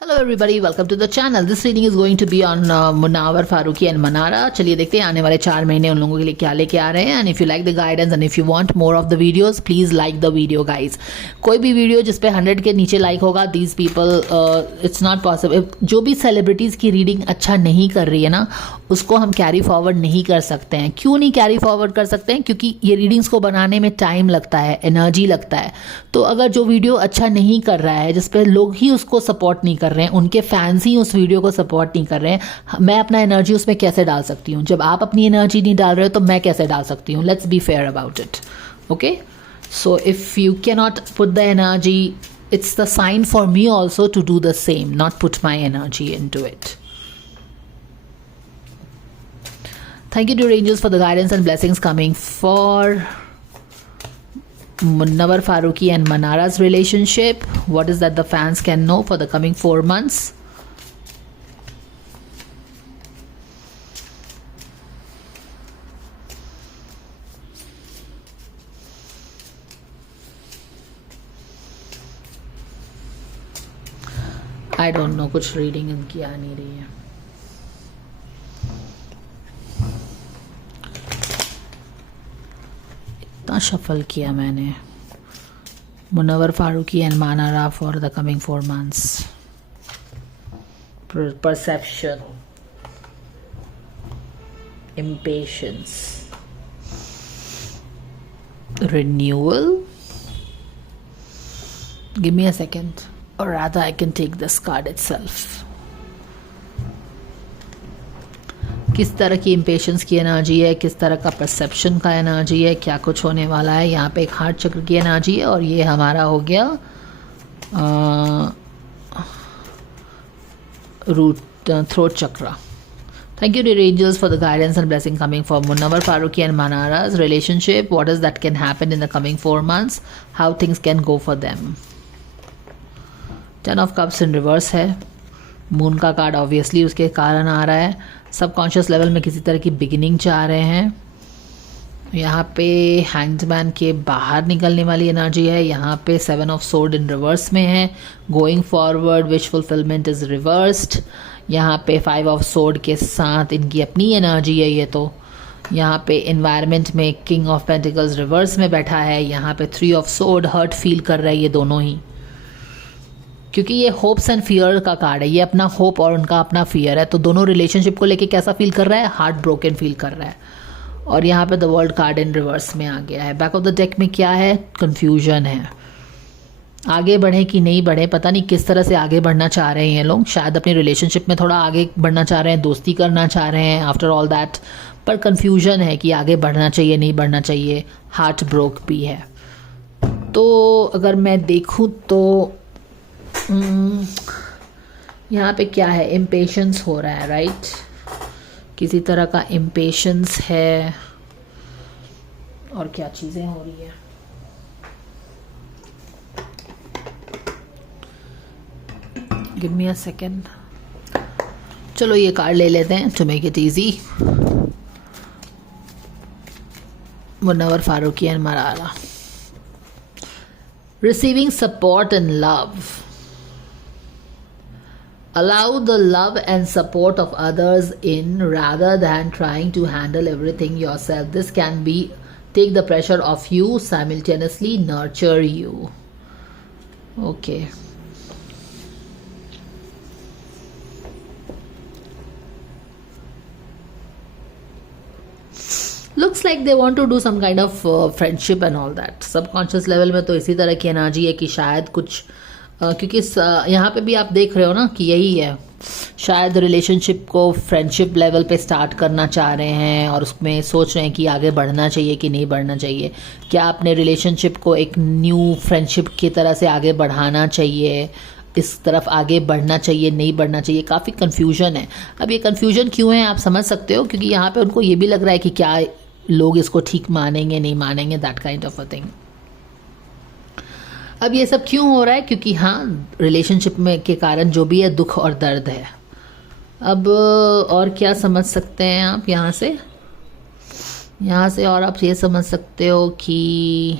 Hello everybody, welcome to the channel. This reading is going to be on Munawar Farooqi and Manara. चलिए देखते हैं आने वाले 4 महीने उन लोगों के लिए क्या लेके आ रहे हैं. And if you like the guidance and if you want more of the videos, please like the video guys. कोई भी वीडियो जिस पे 100 के नीचे लाइक होगा, these people it's not possible. जो भी सेलिब्रिटीज़ की रीडिंग अच्छा नहीं कर रही है ना, उसको हम कैरी फॉरवर्ड नहीं कर सकते हैं. क्यों नहीं कैरी फॉरवर्ड कर सकते हैं? क्योंकि ये रीडिंग्स को बनाने में टाइम लगता है, एनर्जी लगता है. तो अगर जो वीडियो अच्छा नहीं कर रहा है, जिस पे लोग ही उसको सपोर्ट नहीं कर रहे हैं, उनके फैंस ही उस वीडियो को सपोर्ट नहीं कर रहे हैं, मैं अपना एनर्जी उसमें कैसे डाल सकती हूँ? जब आप अपनी एनर्जी नहीं डाल रहे हो तो मैं कैसे डाल सकती हूँ? Let's be fair about it. Okay, so if you can not put the energy, it's the sign for me also to do the same, not put my energy into it. Thank you to angels for the guidance and blessings coming for Munawar Farooqi and Manara's relationship. What is that the fans can know for the coming 4 months? I don't know, कुछ reading इनकी आ नहीं रही है. इतना shuffle किया मैंने. Munawar Faruqui and Mannara for the coming 4 months. Perception, impatience, renewal. Give me a second. Or rather I can take this card itself. किस तरह की इम्पेशंस की एनर्जी है, किस तरह का परसेप्शन का एनर्जी है, क्या कुछ होने वाला है. यहाँ पे एक हार्ट चक्र की एनर्जी है और ये हमारा हो गया रूट थ्रोट चक्र. Thank you dear angels for the guidance and blessing coming for Munawar Farooqi and Manara's relationship. What is that can happen in the coming 4 months? How things can go for them? 10 of Cups in reverse है. Moon का card obviously उसके कारण आ रहा है. Subconscious level में किसी तरह की बिगिनिंग चाह रहे हैं. यहाँ पे हैंग्ड के बाहर निकलने वाली एनर्जी है. यहाँ पे 7 ऑफ सोर्ड इन रिवर्स में है. Going forward, wish fulfilment is reversed. यहाँ पे 5 ऑफ सोर्ड के साथ इनकी अपनी एनर्जी है. ये तो यहाँ पे एनवायरनमेंट में किंग ऑफ पेंटिकल्स रिवर्स में बैठा है. यहाँ पे 3 ऑफ सोर्ड हर्ट फील कर रहा है ये दोनों ही, क्योंकि ये होप्स एंड फियर का कार्ड है. ये अपना होप और उनका अपना फियर है. तो दोनों रिलेशनशिप को लेके कैसा फील कर रहा है? हार्ट ब्रोकन फील कर रहा है. और यहाँ पे the world card in reverse में आ गया है. बैक ऑफ द डेक में क्या है? कंफ्यूजन है. आगे बढ़े कि नहीं बढ़े, पता नहीं किस तरह से आगे बढ़ना चाह रहे हैं ये लोग. शायद अपनी रिलेशनशिप में थोड़ा आगे बढ़ना चाह रहे हैं, दोस्ती करना चाह रहे हैं आफ्टर ऑल दैट, पर कंफ्यूजन है कि आगे बढ़ना चाहिए नहीं बढ़ना चाहिए. हार्ट ब्रोक भी है. तो अगर मैं देखूँ तो यहाँ पे क्या है? इम्पेशंस हो रहा है, राइट? किसी तरह का इम्पेशंस है. और क्या चीज़ें हो रही है? Give me a second. चलो ये कार्ड ले लेते हैं to make it easy. Munawar Faruqui and Mannara. Receiving support and love. Allow the love and support of others in rather than trying to handle everything yourself. This can be take the pressure off you, simultaneously nurture you. Okay. Looks like they want to do some kind of friendship and all that. Subconscious level में तो इसी तरह की energy है कि शायद कुछ क्योंकि यहाँ पे भी आप देख रहे हो ना कि यही है. शायद रिलेशनशिप को फ्रेंडशिप लेवल पे स्टार्ट करना चाह रहे हैं और उसमें सोच रहे हैं कि आगे बढ़ना चाहिए कि नहीं बढ़ना चाहिए. क्या अपने रिलेशनशिप को एक न्यू फ्रेंडशिप की तरह से आगे बढ़ाना चाहिए, इस तरफ आगे बढ़ना चाहिए नहीं बढ़ना चाहिए. काफ़ी कन्फ्यूजन है. अब ये कन्फ्यूजन क्यों है आप समझ सकते हो, क्योंकि यहाँ पे उनको ये भी लग रहा है कि क्या लोग इसको ठीक मानेंगे नहीं मानेंगे, that kind of a thing. अब ये सब क्यों हो रहा है? क्योंकि हाँ, रिलेशनशिप में के कारण जो भी है दुख और दर्द है. अब और क्या समझ सकते हैं आप यहाँ से और आप ये समझ सकते हो कि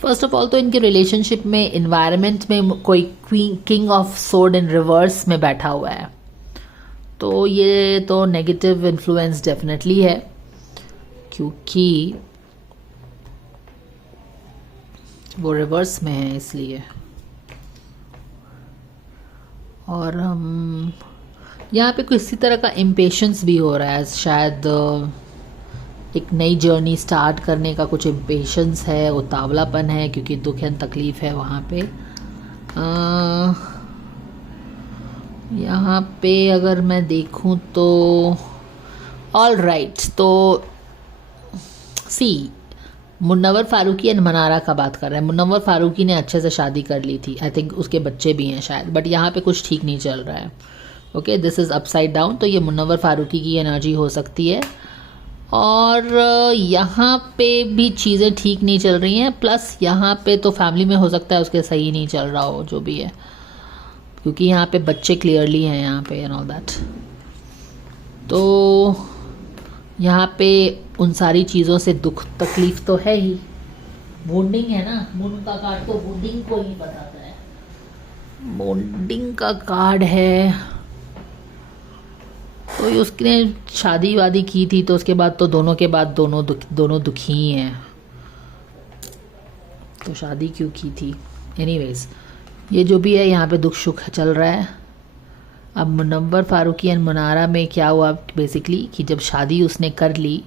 फर्स्ट ऑफ ऑल तो इनके रिलेशनशिप में इन्वायरमेंट में कोई king of sword in reverse में बैठा हुआ है, तो ये तो नेगेटिव इन्फ्लुएंस डेफिनेटली है, क्योंकि वो रिवर्स में है इसलिए। और हम यहाँ पे किसी तरह का इम्पेशंस भी हो रहा है, शायद एक नई जर्नी स्टार्ट करने का कुछ इम्पेशंस है, उतावलापन है, क्योंकि दुख एंड तकलीफ़ है वहाँ पे। यहाँ पे अगर मैं देखूँ तो ऑल राइट, तो सी मुन्नवर फारूकी एंड मनारा का बात कर रहे हैं। मुन्नवर फारूकी ने अच्छे से शादी कर ली थी, आई थिंक उसके बच्चे भी हैं शायद, बट यहाँ पे कुछ ठीक नहीं चल रहा है। Okay, this is upside down, तो ये मुन्नवर फारूकी की एनर्जी हो सकती है। और यहाँ पे भी चीज़ें ठीक नहीं चल रही हैं, प्लस यहाँ पे तो फैमिली में हो सकता है उसके सही नहीं चल रहा हो, जो भी है, क्योंकि यहाँ पे बच्चे क्लियरली हैं यहाँ पे एंड ऑल दैट। तो यहाँ पे उन सारी चीज़ों से दुख तकलीफ तो है ही, वुंडिंग है ना, मून का कार्ड तो वुंडिंग को ही बताता है, वुंडिंग का कार्ड है। तो उसने शादी वादी की थी, तो उसके बाद तो दोनों दुखी ही हैं, तो शादी क्यों की थी। एनीवेज, ये जो भी है यहाँ पे दुख सुख चल रहा है। अब मुनव्वर फारूकी एंड मनारा में क्या हुआ बेसिकली कि जब शादी उसने कर ली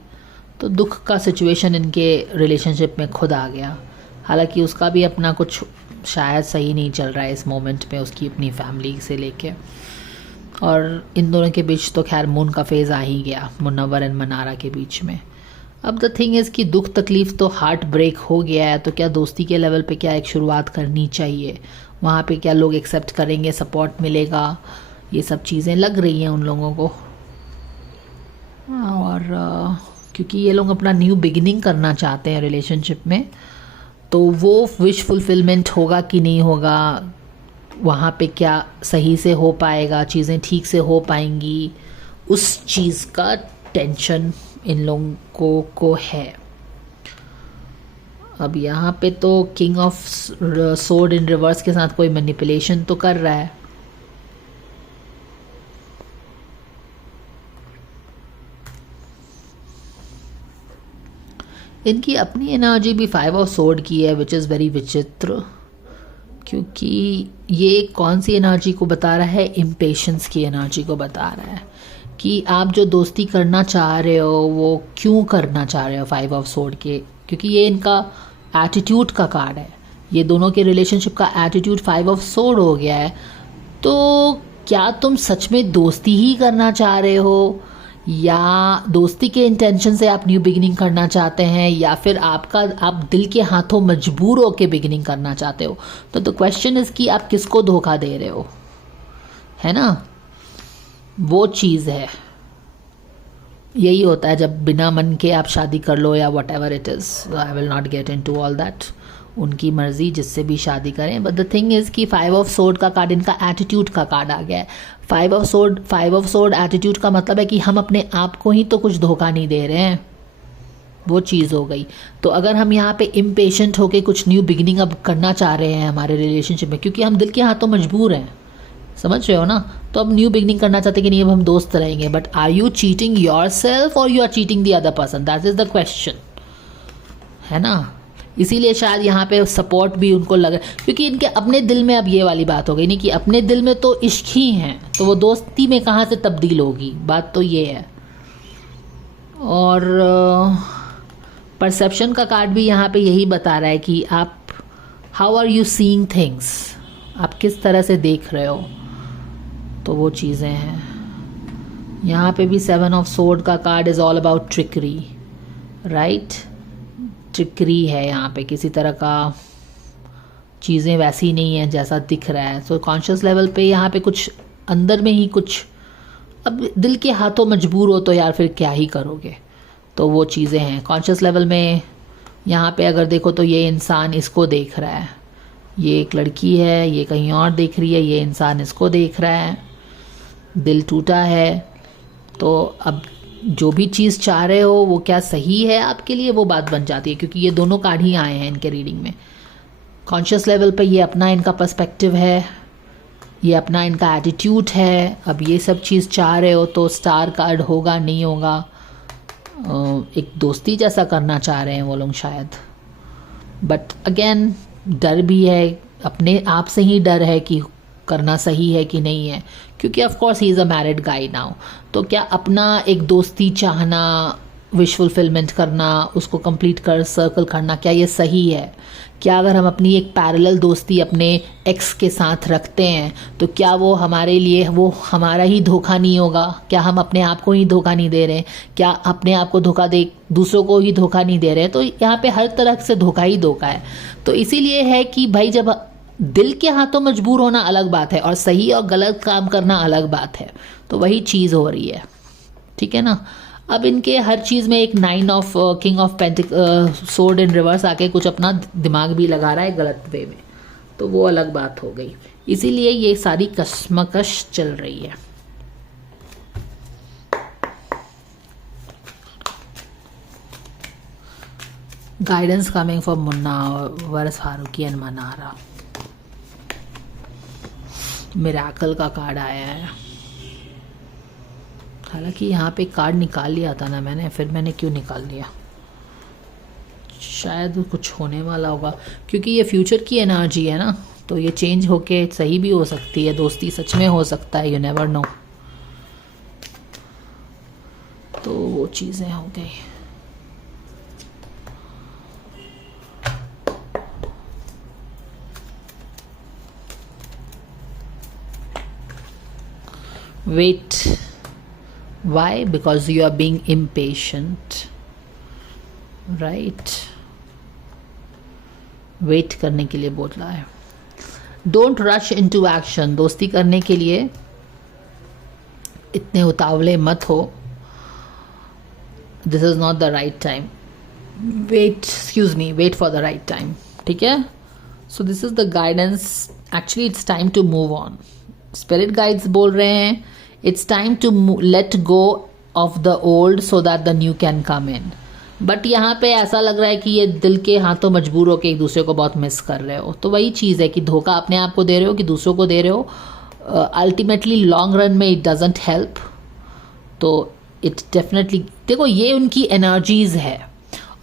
तो दुख का सिचुएशन इनके रिलेशनशिप में खुद आ गया। हालांकि उसका भी अपना कुछ शायद सही नहीं चल रहा है इस मोमेंट में, उसकी अपनी फैमिली से लेके, और इन दोनों के बीच तो खैर मून का फेज़ आ ही गया, मुनव्वर एंड मनारा के बीच में। अब द थिंग इज़ कि दुख तकलीफ़ तो हार्ट ब्रेक हो गया है, तो क्या दोस्ती के लेवल पे क्या एक शुरुआत करनी चाहिए, वहाँ पे क्या लोग एक्सेप्ट करेंगे, सपोर्ट मिलेगा, ये सब चीज़ें लग रही हैं उन लोगों को। और क्योंकि ये लोग अपना न्यू बिगिनिंग करना चाहते हैं रिलेशनशिप में, तो वो विश फुलफिलमेंट होगा कि नहीं होगा, वहाँ पे क्या सही से हो पाएगा, चीज़ें ठीक से हो पाएंगी, उस चीज़ का टेंशन इन लोगों को है। अब यहाँ पे तो king of sword in reverse के साथ कोई मैनिपुलेशन तो कर रहा है। इनकी अपनी एनर्जी भी 5 ऑफ सोर्ड की है, विच इज़ वेरी विचित्र, क्योंकि ये कौन सी एनर्जी को बता रहा है, इम्पेशंस की एनर्जी को बता रहा है कि आप जो दोस्ती करना चाह रहे हो वो क्यों करना चाह रहे हो 5 ऑफ सोर्ड के, क्योंकि ये इनका एटीट्यूड का कार्ड है, ये दोनों के रिलेशनशिप का एटीट्यूड 5 ऑफ सोर्ड हो गया है। तो क्या तुम सच में दोस्ती ही करना चाह रहे हो, या दोस्ती के इंटेंशन से आप न्यू बिगिनिंग करना चाहते हैं, या फिर आप दिल के हाथों मजबूर हो के बिगिनिंग करना चाहते हो। तो द क्वेश्चन इज़ कि आप किसको धोखा दे रहे हो, है ना, वो चीज़ है। यही होता है जब बिना मन के आप शादी कर लो या what ever it is, I will not get into all that, उनकी मर्जी जिससे भी शादी करें। बट द थिंग इज़ कि 5 ऑफ सोर्ड का कार्ड इनका एटीट्यूड का कार्ड आ गया है। 5 ऑफ सोर्ड एटीट्यूड का मतलब है कि हम अपने आप को ही तो कुछ धोखा नहीं दे रहे हैं, वो चीज़ हो गई। तो अगर हम यहाँ पे इम्पेशेंट होके कुछ न्यू बिगिनिंग अब करना चाह रहे हैं हमारे रिलेशनशिप में, क्योंकि हम दिल के हाथों मजबूर हैं, समझ रहे हो ना, तो अब न्यू बिगिनिंग करना चाहते कि नहीं अब हम दोस्त रहेंगे, but are you cheating yourself और you are cheating the other person, that is the question, है ना। इसीलिए शायद यहाँ पे सपोर्ट भी उनको लगा, क्योंकि इनके अपने दिल में अब ये वाली बात हो गई नहीं कि अपने दिल में तो इश्क ही है, तो वो दोस्ती में कहाँ से तब्दील होगी, बात तो ये है। और परसेप्शन का कार्ड भी यहाँ पे यही बता रहा है कि आप how are you seeing things, आप किस तरह से देख रहे हो, तो वो चीज़ें हैं। यहाँ पे भी 7 ऑफ सोर्ड का card is all about trickery, right, trickery है यहाँ पे, किसी तरह का चीज़ें वैसी नहीं है जैसा दिख रहा है। सो कॉन्शियस लेवल पे यहाँ पे कुछ अंदर में ही कुछ, अब दिल के हाथों मजबूर हो तो यार फिर क्या ही करोगे, तो वो चीज़ें हैं। कॉन्शियस लेवल में यहाँ पे अगर देखो तो ये इंसान इसको देख रहा है, ये एक लड़की है, ये कहीं और देख रही है, ये इंसान इसको देख रहा है, दिल टूटा है। तो अब जो भी चीज़ चाह रहे हो वो क्या सही है आपके लिए, वो बात बन जाती है, क्योंकि ये दोनों कार्ड ही आए हैं इनके रीडिंग में। कॉन्शियस लेवल पे ये अपना इनका पर्सपेक्टिव है, ये अपना इनका एटीट्यूड है। अब ये सब चीज़ चाह रहे हो तो स्टार कार्ड होगा नहीं होगा, एक दोस्ती जैसा करना चाह रहे हैं वो लोग शायद। बट अगेन डर भी है, अपने आप से ही डर है कि करना सही है कि नहीं है, क्योंकि of course he is a married guy now. तो क्या अपना एक दोस्ती चाहना, विश फुलफिलमेंट करना, उसको कंप्लीट कर सर्कल करना, क्या ये सही है? क्या अगर हम अपनी एक पैरेलल दोस्ती अपने एक्स के साथ रखते हैं तो क्या वो हमारे लिए वो हमारा ही धोखा नहीं होगा? क्या हम अपने आप को ही धोखा नहीं दे रहे हैं? क्या अपने आप को धोखा दे दूसरों को ही धोखा नहीं दे रहे? तो यहाँ पे हर तरह से धोखा ही धोखा है। तो इसीलिए है कि भाई जब दिल के हाथों मजबूर होना अलग बात है और सही और गलत काम करना अलग बात है, तो वही चीज़ हो रही है, ठीक है ना। अब इनके हर चीज़ में एक 9 of king of sword in reverse आके कुछ अपना दिमाग भी लगा रहा है गलत वे में, तो वो अलग बात हो गई। इसीलिए ये सारी कश्मकश चल रही है। Guidance coming for Munawar Faruqui and Mannara. Miracle का कार्ड आया है, हालांकि यहाँ पे कार्ड निकाल लिया था ना मैंने, फिर मैंने क्यों निकाल लिया? शायद कुछ होने वाला होगा, क्योंकि ये फ्यूचर की एनर्जी है ना, तो ये चेंज होके सही भी हो सकती है, दोस्ती सच में हो सकता है, यू नेवर नो। तो वो चीज़ें हो गई। Wait. Why? Because you are being impatient, right? Wait करने के लिए बोल रहा है। Don't rush into action. दोस्ती करने के लिए इतने उतावले मत हो। This is not the right time. Wait, excuse me, wait for the right time, ठीक है। So this is the guidance. Actually it's time to move on. Spirit guides बोल रहे हैं it's time to let go of the old so that the new can come in. But यहाँ पे ऐसा लग रहा है कि ये दिल के हाथों मजबूर हो के एक दूसरे को बहुत मिस कर रहे हो। तो वही चीज़ है कि धोखा अपने आप को दे रहे हो कि दूसरों को दे रहे हो। अल्टीमेटली लॉन्ग रन में इट डजेंट हेल्प। तो इट डेफिनेटली, देखो ये उनकी एनर्जीज है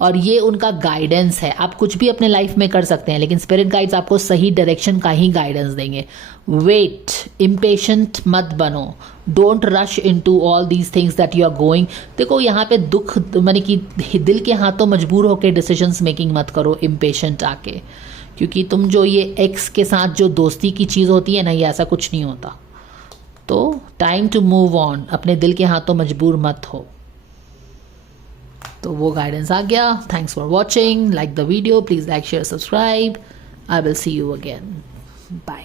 और ये उनका गाइडेंस है। आप कुछ भी अपने लाइफ में कर सकते हैं, लेकिन स्पिरिट गाइड्स आपको सही डायरेक्शन का ही गाइडेंस देंगे। वेट, इम्पेशेंट मत बनो, don't rush into all these things that you are going. देखो यहाँ पे दुख माने कि दिल के हाथों मजबूर होकर डिसीजंस मेकिंग मत करो इम्पेशेंट आके, क्योंकि तुम जो ये एक्स के साथ जो दोस्ती की चीज़ होती है ना, ये ऐसा कुछ नहीं होता। तो टाइम टू मूव ऑन, अपने दिल के हाथों मजबूर मत हो। तो वो गाइडेंस आ गया। Thanks for watching. Like the video, please like, share, subscribe. I will see you again. Bye.